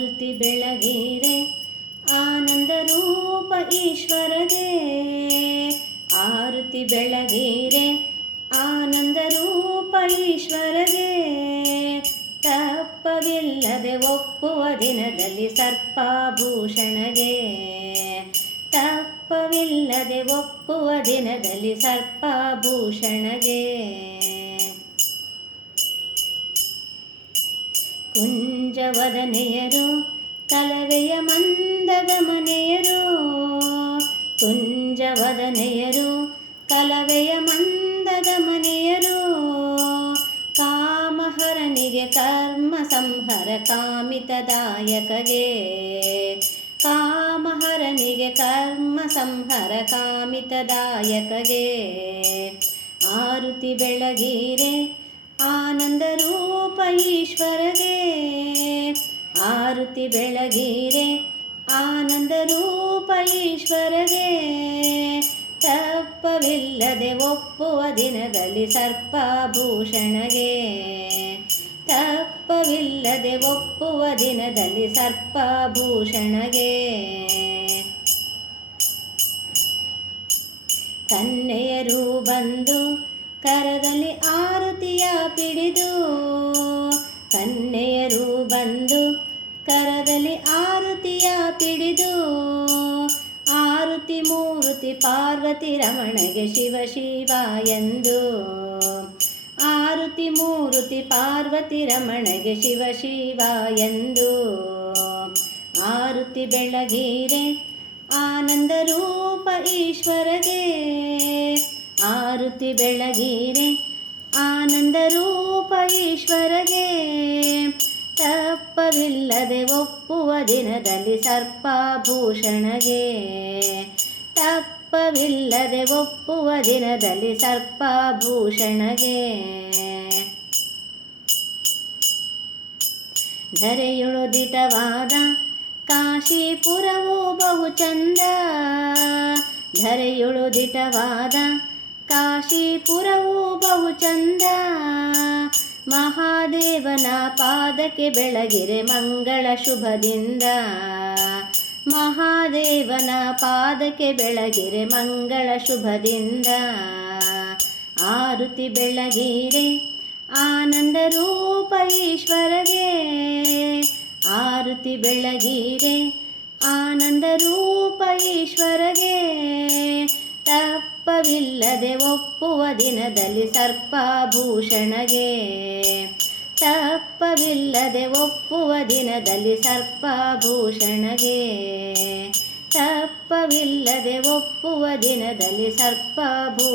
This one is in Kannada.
ಆರುತಿ ಬೆಳಗೇರೆ, ಆನಂದ ರೂಪ ಈಶ್ವರಗೆ ಆರುತಿ ಬೆಳಗೇರೆ, ಆನಂದ ರೂಪ ಈಶ್ವರಗೆ ತಪ್ಪವಿಲ್ಲದೆ ಒಪ್ಪುವ ದಿನದಲ್ಲಿ ಸರ್ಪಾಭೂಷಣಗೆ. ತಪ್ಪವಿಲ್ಲದೆ ಒಪ್ಪುವ ದಿನದಲ್ಲಿ ಸರ್ಪಾಭೂಷಣಗೆ. ಕುಂಜವದನೆಯರು ತಲವೆಯ ಮಂದಗಮನೆಯರು ಕುಂಜವದನೆಯರು ಕಲವೆಯ ಮಂದಗಮನೆಯರು ಕಾಮಹರನಿಗೆ ಕರ್ಮ ಸಂಹರ ಕಾಮಿತದಾಯಕಗೆ ಕಾಮಹರನಿಗೆ ಕರ್ಮ ಸಂಹರ ಕಾಮಿತದಾಯಕಗೆ ಆರುತಿ ಬೆಳಗೀರೆ, ಆನಂದ ರೂಪ ಈಶ್ವರಗೆ ಆರುತಿ ಬೆಳಗೀರೆ, ಆನಂದ ರೂಪ ಈಶ್ವರಗೆ ತಪ್ಪವಿಲ್ಲದೆ ಒಪ್ಪುವ ದಿನದಲ್ಲಿ ಸರ್ಪಭೂಷಣಗೆ. ತಪ್ಪವಿಲ್ಲದೆ ಒಪ್ಪುವ ದಿನದಲ್ಲಿ ಸರ್ಪಭೂಷಣಗೆ. ಕನ್ನೆಯರು ಬಂದು ಕರದಲ್ಲಿ ಆರುತಿಯ ಪಿಡಿದು ಕನ್ನೆಯರು ಬಂದು ಕರದಲ್ಲಿ ಆರುತಿಯ ಪಿಡಿದು, ಆರುತಿ ಮೂರುತಿ ಪಾರ್ವತಿ ರಮಣಗೆ ಶಿವ ಶಿವ ಎಂದು. ಆರುತಿ ಮೂರುತಿ ಪಾರ್ವತಿ ರಮಣಗೆ ಶಿವ ಶಿವ ಎಂದು. ಆರುತಿ ಬೆಳಗೀರೆ ಆನಂದ ರೂಪ ಈಶ್ವರಗೆ, ಆರುತಿ ಬೆಳಗೀರೆ ಆನಂದ ರೂಪ ಈಶ್ವರಗೆ. ತಪ್ಪವಿಲ್ಲದೆ ಒಪ್ಪುವ ದಿನದಲ್ಲಿ ಸರ್ಪಾಭೂಷಣಗೆ. ತಪ್ಪವಿಲ್ಲದೆ ಒಪ್ಪುವ ದಿನದಲ್ಲಿ ಸರ್ಪಾಭೂಷಣಗೆ. ಧರೆಯುಳುದಿತವಾದ ಕಾಶೀಪುರವು ಬಹು ಚಂದ ಧರೆಯುಳುದಿತವಾದ ಕಾಶೀಪುರವು ಬಹು ಚಂದ ಮಹಾದೇವನ ಪಾದಕ್ಕೆ ಬೆಳಗಿರೆ ಮಂಗಳ ಶುಭದಿಂದ. ಮಹಾದೇವನ ಪಾದಕ್ಕೆ ಬೆಳಗಿರೆ ಮಂಗಳ ಶುಭದಿಂದ. ಆರುತಿ ಬೆಳಗಿರೆ ಆನಂದ ರೂಪ ಈಶ್ವರಗೆ. ಆರುತಿ ಬೆಳಗಿರೆ ಆನಂದ ರೂಪ ತಪ್ಪವಿಲ್ಲದೆ ಒಪ್ಪುವ ದಿನದಲ್ಲಿ ಸರ್ಪಾಭೂಷಣಗೆ. ತಪ್ಪವಿಲ್ಲದೆ ಒಪ್ಪುವ ದಿನದಲ್ಲಿ ಸರ್ಪಾಭೂಷಣಗೆ. ತಪ್ಪವಿಲ್ಲದೆ ಒಪ್ಪುವ ದಿನದಲ್ಲಿ ಸರ್ಪಾಭೂಷಣಗೆ.